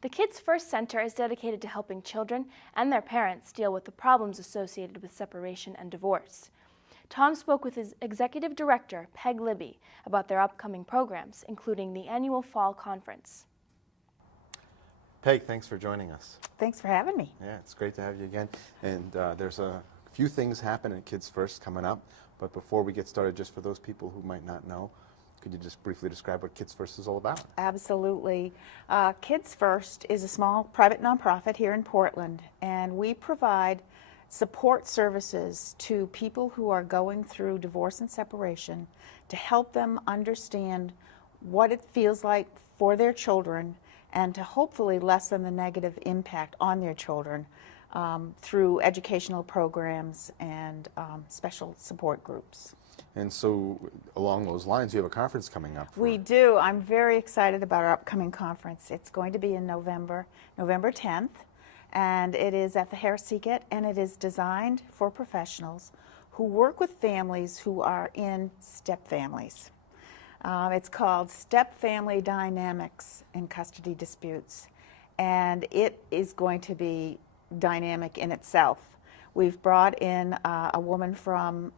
The Kids First Center is dedicated to helping children and their parents deal with the problems associated with separation and divorce. Tom spoke with his executive director, Peg Libby, about their upcoming programs, including the annual Fall Conference. Peg, thanks for joining us. Thanks for having me. Yeah, it's great to have you again. And there's a few things happening at Kids First coming up, but before we get started, just for those people who might not know, could you just briefly describe what Kids First is all about? Absolutely. Kids First is a small private nonprofit here in Portland, and we provide support services to people who are going through divorce and separation to help them understand what it feels like for their children and to hopefully lessen the negative impact on their children through educational programs and special support groups. And so along those lines, you have a conference coming up. We do. I'm very excited about our upcoming conference. It's going to be in November 10th, and it is at the Harris-Seagate, and it is designed for professionals who work with families who are in step families. It's called Step Family Dynamics in Custody Disputes, and it is going to be dynamic in itself. We've brought in a woman from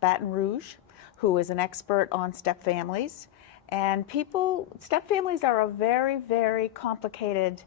Baton Rouge who is an expert on step families, and step families are a very, very complicated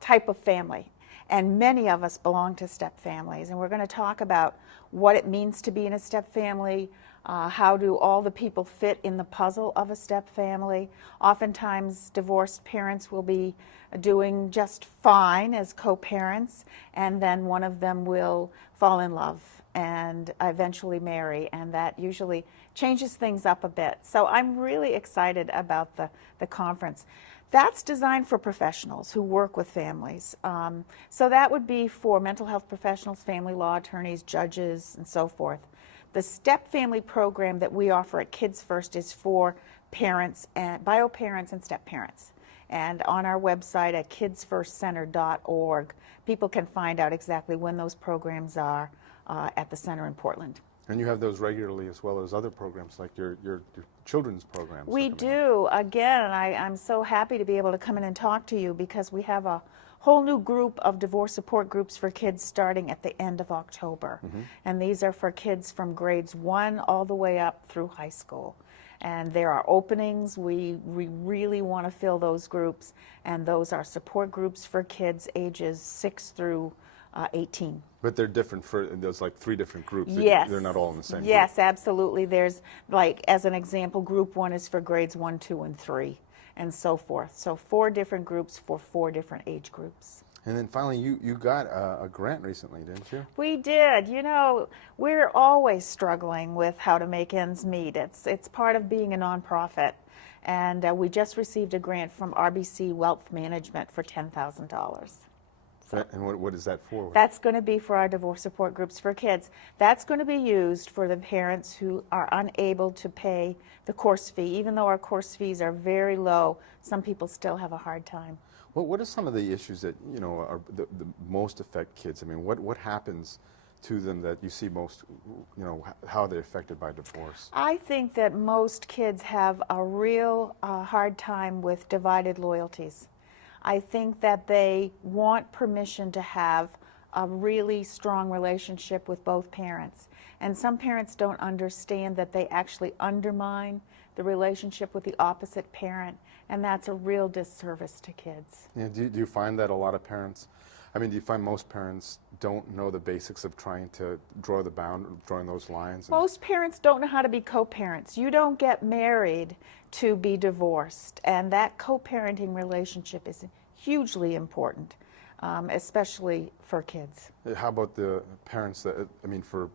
type of family, and many of us belong to step families, and we're going to talk about what it means to be in a step family. How do all the people fit in the puzzle of a step family? Oftentimes, divorced parents will be doing just fine as co-parents, and then one of them will fall in love and eventually marry, and that usually changes things up a bit. So I'm really excited about the conference. That's designed for professionals who work with families. So that would be for mental health professionals, family law attorneys, judges, and so forth. The Step Family program that we offer at Kids First is for parents, and bio parents and step parents. And on our website at KidsFirst01FallConference, people can find out exactly when those programs are at the center in Portland. And you have those regularly as well as other programs like your children's programs. We do. Again, and I'm so happy to be able to come in and talk to you because we have a whole new group of divorce support groups for kids starting at the end of October. And these are for kids from grades 1 all the way up through high school. And there are openings. We really want to fill those groups, and those are support groups for kids ages 6 through 18. But they're different there's like 3 different groups. Yes. They're not all in the same group. Yes, absolutely. There's, like, as an example, group 1 is for grades 1, 2, and 3, and so forth. So 4 different groups for 4 different age groups. And then finally, you got a grant recently, didn't you? We did. You know, we're always struggling with how to make ends meet. It's part of being a nonprofit. And we just received a grant from RBC Wealth Management for $10,000. So, and what is that for? That's going to be for our divorce support groups for kids. That's going to be used for the parents who are unable to pay the course fee. Even though our course fees are very low, some people still have a hard time. Well, what are some of the issues that are the most affect kids? I mean, what happens to them that you see most? How are they affected by divorce? I think that most kids have a real hard time with divided loyalties. I think that they want permission to have a really strong relationship with both parents. And some parents don't understand that they actually undermine the relationship with the opposite parent, and that's a real disservice to kids. Yeah, do you find that a lot of parents, do you find most parents don't know the basics of trying to drawing those lines? Most parents don't know how to be co-parents. You don't get married to be divorced, and that co-parenting relationship is hugely important, especially for kids. How about the parents for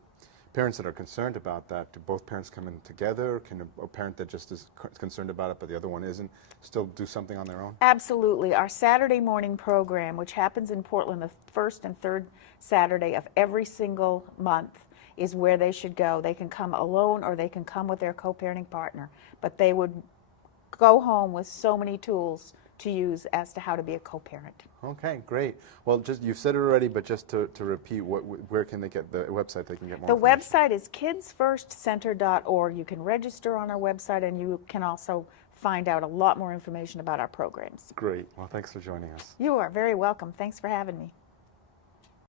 parents that are concerned about that, do both parents come in together? Can a parent that just is concerned about it but the other one isn't still do something on their own? Absolutely. Our Saturday morning program, which happens in Portland the first and third Saturday of every single month, is where they should go. They can come alone or they can come with their co-parenting partner, but they would go home with so many tools to use as to how to be a co-parent. Okay, great. Well, you've said it already, but just to repeat, where can they get the website? They can get more. The website is KidsFirst01FallConference.org. You can register on our website, and you can also find out a lot more information about our programs. Great. Well, thanks for joining us. You are very welcome. Thanks for having me.